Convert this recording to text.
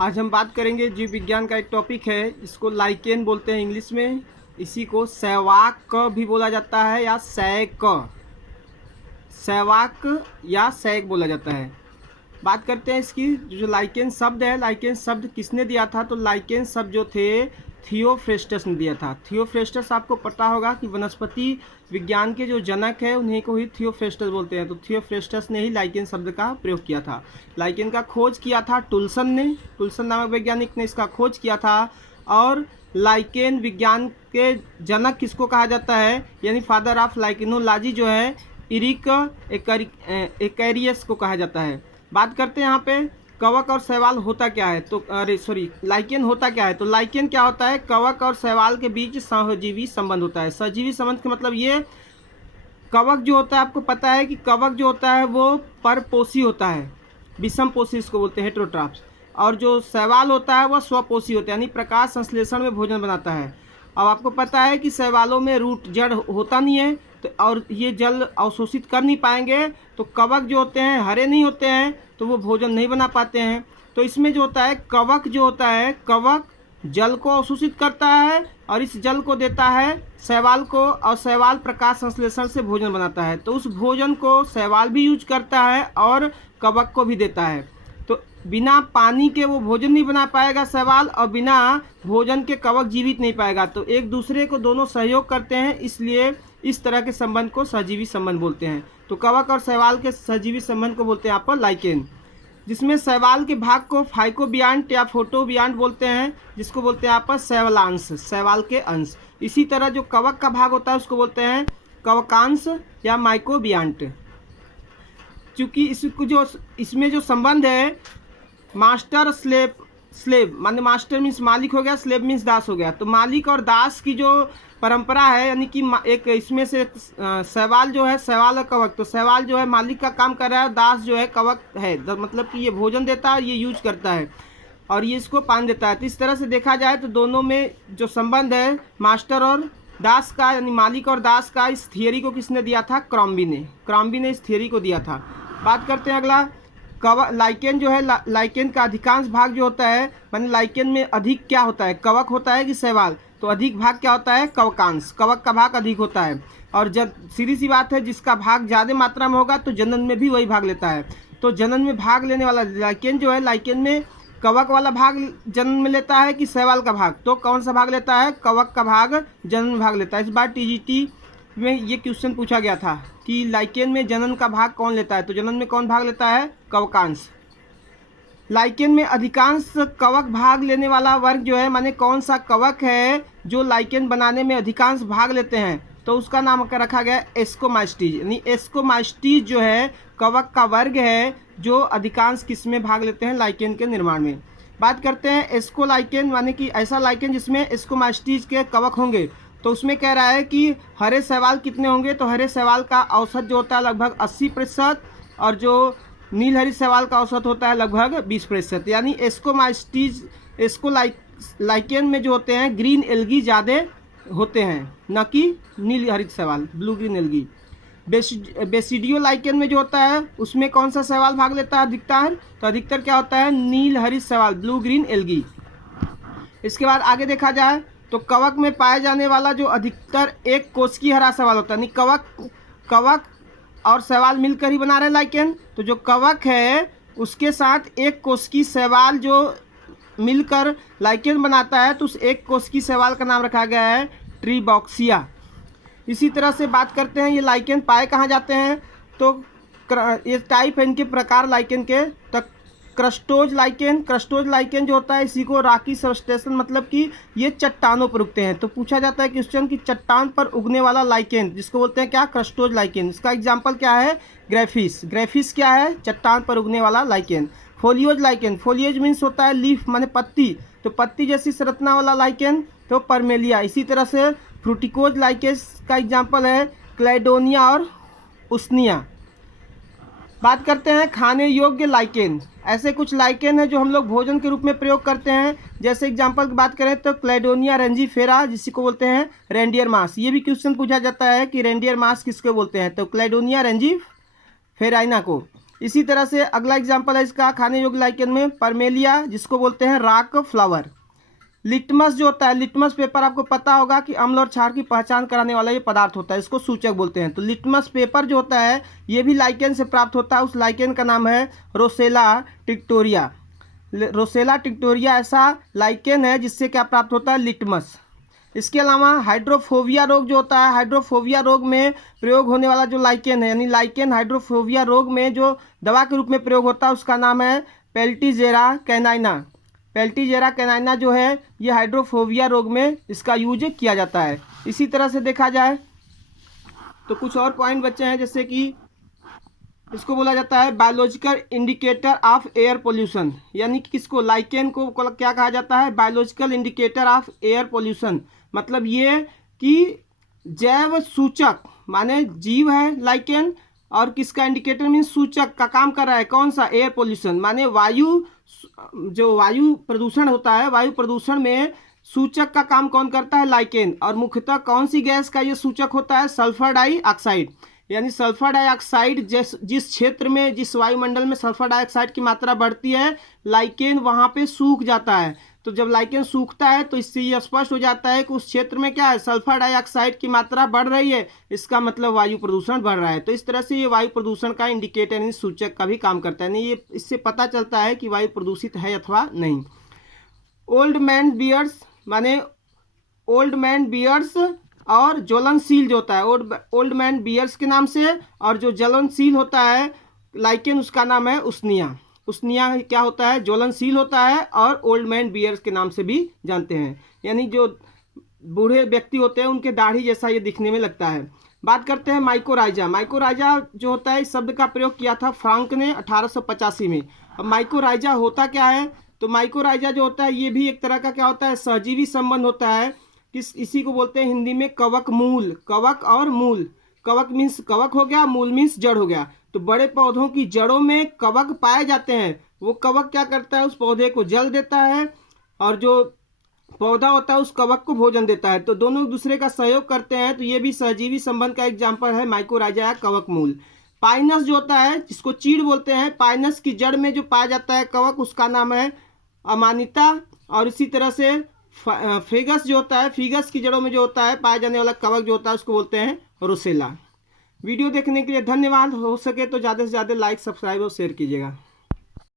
आज हम बात करेंगे जीव विज्ञान का एक टॉपिक है, इसको लाइकेन बोलते हैं इंग्लिश में। इसी को सहवाक भी बोला जाता है या सैक, सहवाक या सैक बोला जाता है। बात करते हैं इसकी। जो लाइकेन शब्द है, लाइकेन शब्द किसने दिया था? तो लाइकेन शब्द जो थे थियोफ्रेस्टस ने दिया था। थियोफ्रेस्टस आपको पता होगा कि वनस्पति विज्ञान के जो जनक है उन्हीं को ही थियोफ्रेस्टस बोलते हैं। तो थियोफ्रेस्टस ने ही लाइकेन शब्द का प्रयोग किया था। लाइकेन का खोज किया था टुल्सन ने, टुल्सन नामक वैज्ञानिक ने इसका खोज किया था। और लाइकेन विज्ञान के जनक किसको कहा जाता है, यानी फादर ऑफ लाइकेनोलॉजी जो है इरिक एकैरियस को कहा जाता है। बात करते हैं यहाँ पे कवक और शैवाल होता क्या है। तो लाइकेन होता क्या है? तो लाइकेन क्या होता है? कवक और शैवाल के बीच सहजीवी संबंध होता है। सहजीवी संबंध का मतलब ये, कवक जो होता है, आपको पता है कि कवक जो होता है वो परपोषी होता है, विषम पोषी इसको बोलते हैं, हेटेरोट्रॉप्स। और जो शैवाल होता है वह स्वपोषी होता है, यानी प्रकाश संश्लेषण में भोजन बनाता है। अब आपको पता है कि शैवालों में रूट जड़ होता नहीं है, तो और ये जल अवशोषित कर नहीं पाएंगे, तो कवक जो होते हैं हरे नहीं होते हैं, तो वो भोजन नहीं बना पाते हैं। तो इसमें जो होता है कवक जो होता है, कवक जल को अवशोषित करता है और इस जल को देता है शैवाल को, और शैवाल प्रकाश संश्लेषण से भोजन बनाता है। तो उस भोजन को शैवाल भी यूज करता है और कवक को भी देता है। तो बिना पानी के वो भोजन नहीं बना पाएगा शैवाल, और बिना भोजन के कवक जीवित नहीं पाएगा। तो एक दूसरे को दोनों सहयोग करते हैं, इसलिए इस तरह के संबंध को सहजीवी संबंध बोलते हैं। तो कवक और शैवाल के सहजीवी संबंध को बोलते हैं यहाँ पर लाइकेन, जिसमें शैवाल के भाग को फाइकोबियांट या फोटोबियांट बोलते हैं, जिसको बोलते हैं यहाँ पर शैवालांश, शैवाल के अंश। इसी तरह जो कवक का भाग होता है उसको बोलते हैं कवकांश या माइकोबियांट। क्योंकि इसमें जो संबंध है मास्टर स्लेव माने मास्टर मीन्स मालिक हो गया, स्लेव मीन्स दास हो गया। तो मालिक और दास की जो परंपरा है, यानी कि एक इसमें से शैवाल जो है, शैवाल और कवक, तो शैवाल जो है मालिक का काम कर रहा है, दास जो है कवक है, मतलब कि ये भोजन देता है, ये यूज करता है और ये इसको पान देता है। तो इस तरह से देखा जाए तो दोनों में जो संबंध है मास्टर और दास का, यानी मालिक और दास का, इस थियरी को किसने दिया था? क्रॉम्बी ने इस थियरी को दिया था। बात करते हैं अगला, लाइकेन जो है, लाइकेन का अधिकांश भाग जो होता है, माने लाइकेन में अधिक क्या होता है, कवक होता है कि शैवाल? तो अधिक भाग क्या होता है? कवकांश, कवक का भाग अधिक होता है। और जब सीधी सी बात है, जिसका भाग ज़्यादा मात्रा में होगा तो जनन में भी वही भाग लेता है। तो जनन में भाग लेने वाला लाइकेन जो है, लाइकेन में कवक वाला भाग जनन में लेता है कि शैवाल का भाग? तो कौन सा भाग लेता है? कवक का भाग जनन में भाग लेता है। इस बार टीजीटी में ये क्वेश्चन पूछा गया था कि लाइकेन में जनन का भाग कौन लेता है? तो जनन में कौन भाग लेता है? कवकांश। लाइकेन में अधिकांश कवक भाग लेने वाला वर्ग जो है, माने कौन सा कवक है जो लाइकेन बनाने में अधिकांश भाग लेते हैं? तो उसका नाम रखा गया एस्कोमास्टीज, यानी एस्कोमास्टीज जो है कवक का वर्ग है जो अधिकांश किसमें भाग लेते हैं? लाइकेन के निर्माण में। बात करते हैं एस्कोलाइकेन, माने कि ऐसा लाइकेन जिसमें एस्कोमास्टीज के कवक होंगे। तो उसमें कह रहा है कि हरे शैवाल कितने होंगे? तो हरे शैवाल का औसत जो होता है लगभग 80%, और जो नीलहरी शैवाल का औसत होता है लगभग 20%। यानी एस्कोलाइकेन में जो होते हैं ग्रीन एल्गी ज़्यादा होते हैं, न कि नीलहरित शैवाल, ब्लू ग्रीन एल्गी। बेसिडियोलाइकेन में जो होता है उसमें कौन सा शैवाल भाग लेता है अधिकतर? तो अधिकतर क्या होता है? नीलहरित शैवाल, ब्लू ग्रीन एल्गी। इसके बाद आगे देखा जाए तो कवक में पाए जाने वाला जो अधिकतर एक कोशिकीय हरा शैवाल होता है, यानी कवक और शैवाल मिलकर ही बना रहे लाइकेन। तो जो कवक है उसके साथ एक कोशिकीय शैवाल जो मिलकर लाइकेन बनाता है, तो उस एक कोशिकीय शैवाल का नाम रखा गया है ट्रीबॉक्सिया। इसी तरह से बात करते हैं ये लाइकेन पाए कहाँ जाते हैं? तो ये टाइप है इनके प्रकार लाइकेन के। तो क्रस्टोज लाइकेन जो होता है, इसी को रॉकी सबस्टेशन, मतलब कि ये चट्टानों पर उगते हैं। तो पूछा जाता है क्वेश्चन कि चट्टान पर उगने वाला लाइकेन जिसको बोलते हैं क्या? Crustose lichen. इसका एग्जांपल क्या है? ग्रेफिस क्या है? चट्टान पर उगने वाला लाइकेन। फोलियोज मीन्स होता है लीफ, माने पत्ती, तो पत्ती जैसी संरचना वाला लाइकेन तो परमेलिया। इसी तरह से फ्रूटिकोज लाइकेन का एग्जाम्पल है क्लाइडोनिया और उसनिया। बात करते हैं खाने योग्य लाइकेन। ऐसे कुछ लाइकेन है जो हम लोग भोजन के रूप में प्रयोग करते हैं। जैसे एग्जांपल की बात करें तो क्लाइडोनिया रेंजीफेरा, जिसी को बोलते हैं रेंडियर मास। ये भी क्वेश्चन पूछा जाता है कि रेंडियर मास किसको बोलते हैं? तो क्लाइडोनिया रेंजीफेराइना को। इसी तरह से अगला एग्जाम्पल है इसका खाने योग्य लाइकेन में परमेलिया, जिसको बोलते हैं राक फ्लावर। लिटमस जो होता है, लिटमस पेपर आपको पता होगा कि अम्ल और क्षार की पहचान कराने वाला ये पदार्थ होता है, इसको सूचक बोलते हैं। तो लिटमस पेपर जो होता है ये भी लाइकेन से प्राप्त होता है। उस लाइकेन का नाम है रोसेला टिक्टोरिया। रोसेला टिक्टोरिया ऐसा लाइकेन है जिससे क्या प्राप्त होता है, लिटमस। इसके अलावा हाइड्रोफोबिया रोग जो होता है, हाइड्रोफोबिया रोग में प्रयोग होने वाला जो लाइकेन है, यानी लाइकेन हाइड्रोफोबिया रोग में जो दवा के रूप में प्रयोग होता है उसका नाम है पेल्टीजेरा कैनाइना। पेल्टीजेरा कैनाइना जो है ये हाइड्रोफोबिया रोग में इसका यूज किया जाता है। इसी तरह से देखा जाए तो कुछ और पॉइंट बचे हैं, जैसे कि इसको बोला जाता है biological indicator of air pollution, यानी कि किसको, लाइकेन को क्या कहा जाता है, biological indicator of air pollution. मतलब ये कि जैव सूचक, माने जीव है लाइकेन, और किसका इंडिकेटर मीन सूचक का काम कर रहा है, कौन सा, एयर पोल्यूशन, माने वायु, जो वायु प्रदूषण होता है, वायु प्रदूषण में सूचक का काम कौन करता है, लाइकेन। और मुख्यतः कौन सी गैस का ये सूचक होता है, सल्फर डाइऑक्साइड। यानी सल्फर डाइऑक्साइड जिस क्षेत्र में, जिस वायुमंडल में सल्फर डाइऑक्साइड की मात्रा बढ़ती है, लाइकेन वहाँ पे सूख जाता है। तो जब लाइकेन सूखता है तो इससे ये स्पष्ट हो जाता है कि उस क्षेत्र में क्या है, सल्फर डाइऑक्साइड की मात्रा बढ़ रही है, इसका मतलब वायु प्रदूषण बढ़ रहा है। तो इस तरह से ये वायु प्रदूषण का इंडिकेटर यानी सूचक का भी काम करता है, नहीं ये इससे पता चलता है कि वायु प्रदूषित है अथवा नहीं। ओल्ड मैन बियर्ड्स, माने ओल्ड मैन बियर्ड्स और ज्वलनशील जो होता है, ओल्ड मैन बियर्स के नाम से, और जो ज्वलनशील होता है लाइकेन उसका नाम है उसनिया। उसनिया क्या होता है, ज्वलनशील होता है, और ओल्ड मैन बियर्स के नाम से भी जानते हैं। यानी जो बूढ़े व्यक्ति होते हैं उनके दाढ़ी जैसा ये दिखने में लगता है। बात करते हैं माइकोराइजा। माइकोराइजा जो होता है इस शब्द का प्रयोग किया था फ्रांक ने 1885 में। अब माइकोराइजा होता क्या है, तो माइकोराइजा जो होता है ये भी एक तरह का क्या होता है, सहजीवी संबंध होता है। इसी को बोलते हैं हिंदी में कवक मूल, कवक और मूल। कवक मीन्स कवक हो गया, मूल मीन्स जड़ हो गया। तो बड़े पौधों की जड़ों में कवक पाए जाते हैं। वो कवक क्या करता है, उस पौधे को जल देता है, और जो पौधा होता है उस कवक को भोजन देता है। तो दोनों एक दूसरे का सहयोग करते हैं। तो ये भी सहजीवी संबंध का एग्जाम्पल है माइकोराइजा या कवक मूल। पाइनस जो होता है, जिसको चीड़ बोलते हैं, पाइनस की जड़ में जो पाया जाता है कवक, उसका नाम है अमानिता। और इसी तरह से फेगस जो होता है, फिगस की जड़ों में जो होता है पाया जाने वाला कवक जो होता है उसको बोलते हैं रोसेला। वीडियो देखने के लिए धन्यवाद। हो सके तो ज़्यादा से ज़्यादा लाइक, सब्सक्राइब और शेयर कीजिएगा।